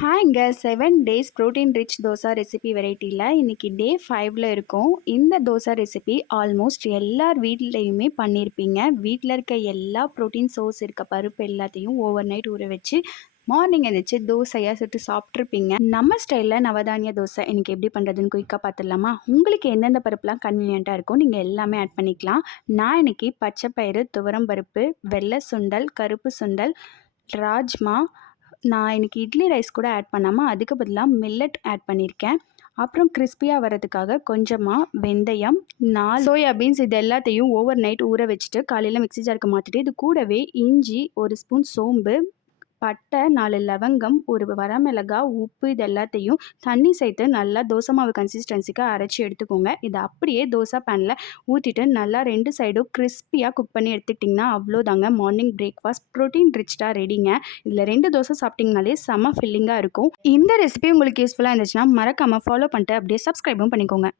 ஹாய்ங்க seven days protein rich dosa recipe வெரைட்டியில் இன்றைக்கி டே ஃபைவ்ல இருக்கும். இந்த தோசா ரெசிபி ஆல்மோஸ்ட் எல்லார் வீட்லேயுமே பண்ணியிருப்பீங்க வீட்டில் இருக்க எல்லா ப்ரோட்டீன் சோர்ஸ் இருக்க பருப்பு எல்லாத்தையும் ஓவர் நைட் ஊற வச்சு மார்னிங் எழுந்திரிச்சு தோசையாக சுட்டு சாப்பிட்ருப்பீங்க நம்ம ஸ்டைலில் நவதானிய தோசை எனக்கு எப்படி பண்ணுறதுன்னு குயிக்காக பார்த்துடலாமா? உங்களுக்கு எந்தெந்த பருப்புலாம் கன்வீனியண்ட்டாக இருக்கும் நீங்கள் எல்லாமே ஆட் பண்ணிக்கலாம். நான் இன்னைக்கு பச்சைப்பயிறு துவரம் பருப்பு வெள்ளை சுண்டல் கருப்பு சுண்டல் ராஜ்மா நான் இன்றைக்கி இட்லி ரைஸ் கூட ஆட் பண்ணாமல் அதுக்கு பதிலாக மில்லட் ஆட் பண்ணியிருக்கேன் அப்புறம் கிறிஸ்பியாக வர்றதுக்காக கொஞ்சமாக வெந்தயம் நாலு சோயா பீன்ஸ் இது எல்லாத்தையும் ஓவர் நைட் ஊற வச்சுட்டு காலையில் மிக்ஸி ஜாருக்கு மாற்றிட்டு இது கூடவே இஞ்சி ஒரு ஸ்பூன் சோம்பு பட்டை நாலு லவங்கம் ஒரு வரமிளகா உப்பு இது எல்லாத்தையும் தண்ணி சேர்த்து நல்லா தோசை மாவு கன்சிஸ்டன்சிக்கு அரைச்சி எடுத்துக்கோங்க. இதை அப்படியே தோசை பேனில் ஊற்றிட்டு நல்லா ரெண்டு சைடும் கிறிஸ்பியாக குக் பண்ணி எடுத்துக்கிட்டிங்கன்னா அவ்வளோதாங்க. மார்னிங் பிரேக்ஃபாஸ்ட் ப்ரோட்டீன் ரிச்டாக ரெடிங்க இதில் ரெண்டு தோசை சாப்பிட்டிங்கனாலே செம ஃபில்லிங்காக இருக்கும். இந்த ரெசிபி உங்களுக்கு யூஸ்ஃபுல்லாக இருந்துச்சுன்னா மறக்காமல் ஃபாலோ பண்ணிட்டு அப்படியே சப்ஸ்கிரைபும் பண்ணிக்கோங்க.